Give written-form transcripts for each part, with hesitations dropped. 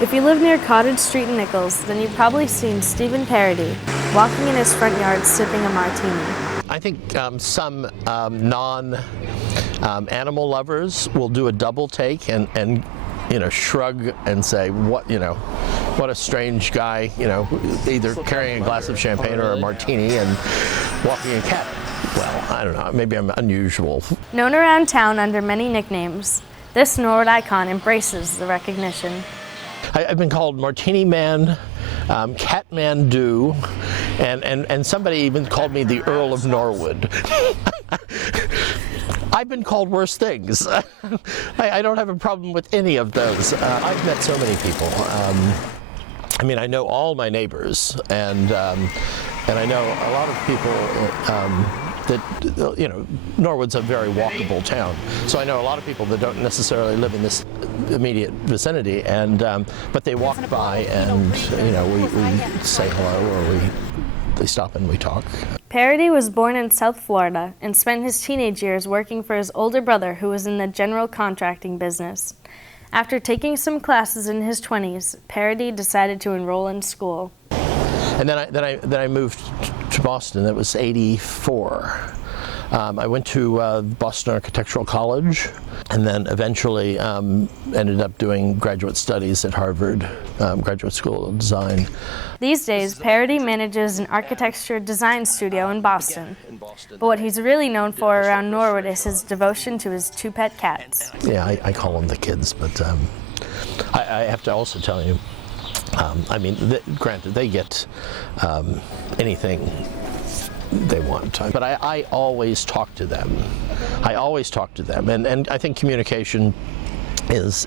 If you live near Cottage Street in Nichols, then you've probably seen Stephen Parody walking in his front yard sipping a martini. I think some non-animal lovers will do a double take and shrug and say, what a strange guy, either carrying a glass of champagne or a martini and walking a cat. Well, I don't know, maybe I'm unusual. Known around town under many nicknames, this Norwood icon embraces the recognition. I've been called Martini Man, Catman Do, and somebody even called me the Earl of Norwood. I've been called worse things. I don't have a problem with any of those. I've met so many people. I know all my neighbors, and I know a lot of people that, Norwood's a very walkable town. So I know a lot of people that don't necessarily live in this immediate vicinity, but they walk by and, we say hello, or they stop and we talk. Parody was born in South Florida and spent his teenage years working for his older brother, who was in the general contracting business. After taking some classes in his 20s, Parody decided to enroll in school. And then I moved to Boston. That was '84. I went to Boston Architectural College, and then eventually ended up doing graduate studies at Harvard Graduate School of Design. These days, Parody manages an architecture design studio in Boston. But what he's really known for around Norwood is his devotion to his 2 pet cats. Yeah, I call them the kids, but I have to also tell you, granted, they get anything they want, but I always talk to them. And I think communication is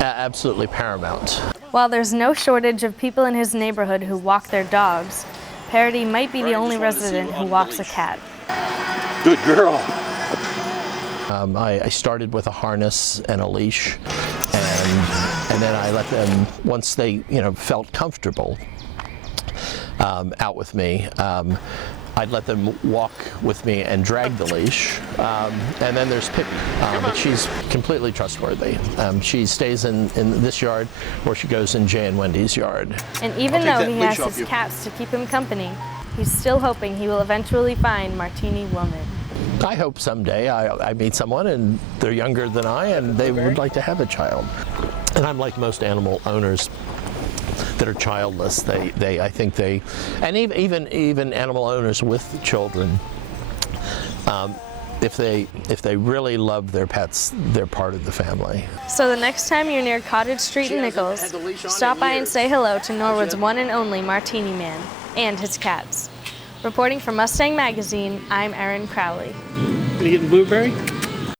absolutely paramount. While there's no shortage of people in his neighborhood who walk their dogs, Parody might be the only resident who walks a cat. Good girl. I started with a harness and a leash, and then I let them, once they felt comfortable out with me, I'd let them walk with me and drag the leash. And then there's Pippi, but she's completely trustworthy. She stays in this yard, or she goes in Jay and Wendy's yard. And even though he has his cats to keep him company, he's still hoping he will eventually find Martini Woman. I hope someday I meet someone and they're younger than I and they would like to have a child. And I'm like most animal owners that are childless. I think and even animal owners with children, if they really love their pets, they're part of the family. So the next time you're near Cottage Street in Nichols, stop by and say hello to Norwood's one and only Martini Man and his cats. Reporting for Mustang Magazine, I'm Erin Crowley. Gonna get a blueberry?